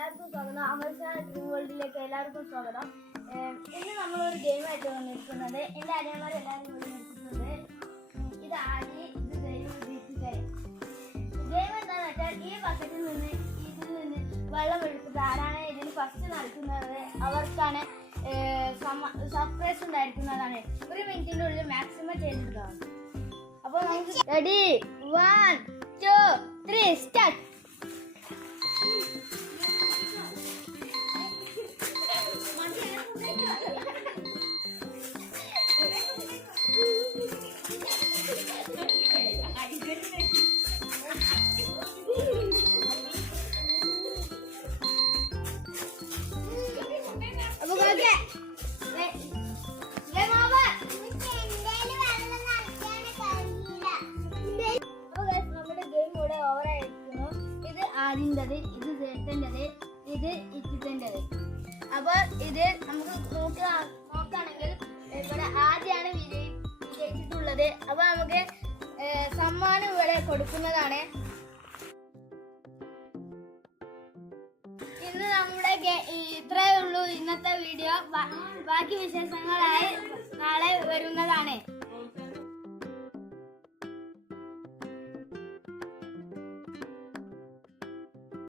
എല്ലാവർക്കും സ്വാഗതം. അമൃത ഡ്രീം വേൾഡിലേക്ക് എല്ലാവർക്കും സ്വാഗതം. ഇന്ന് നമ്മളൊരു ഗെയിമായിട്ട് വന്നിരിക്കുന്നത്. എൻ്റെ അനിയന്മാരെല്ലാവരും ഇവിടെ നിൽക്കുന്നുണ്ട്. ഇത് ആദ്യം ഇത് ഗെയിം എന്താണെന്ന് വെച്ചാൽ ഈ ബക്കറ്റിൽ നിന്ന് ഇതിൽ നിന്ന് വെള്ളം എടുത്തിട്ട് ആരാണ് ഇതിന് ഫസ്റ്റ് നടക്കുന്നത് അവർക്കാണ് സർപ്രൈസ് ഉണ്ടായിരിക്കുന്നതാണ്. ഒരു മിനിറ്റിൻ്റെ ഉള്ളിൽ മാക്സിമം ചെയ്തിട്ടാണ്. അപ്പോൾ നമുക്ക് റെഡി 1 2 3 സ്റ്റാർട്ട്. നമ്മുടെ ഗെയിം ഇവിടെ ഓവറായിരിക്കുന്നു. ഇത് ആദ്യൻ്റെത്, ഇത് ചേട്ടൻ്റെത്, ഇത് ഇച്ചിട്ടൻ്റെത്. അപ്പോൾ ഇത് നമുക്ക് നോക്കുകയാണെങ്കിൽ ഇവിടെ ആദ്യമാണ് വിജയിച്ചിട്ടുള്ളത്. അപ്പോൾ നമുക്ക് സമ്മാനം ഇവിടെ കൊടുക്കുന്നതാണ്. ഇന്ന് നമ്മുടെ ഇത്രയേ ഉള്ളൂ ഇന്നത്തെ വീഡിയോ. ബാക്കി വിശേഷങ്ങളായി നാളെ വരുന്നതാണ്.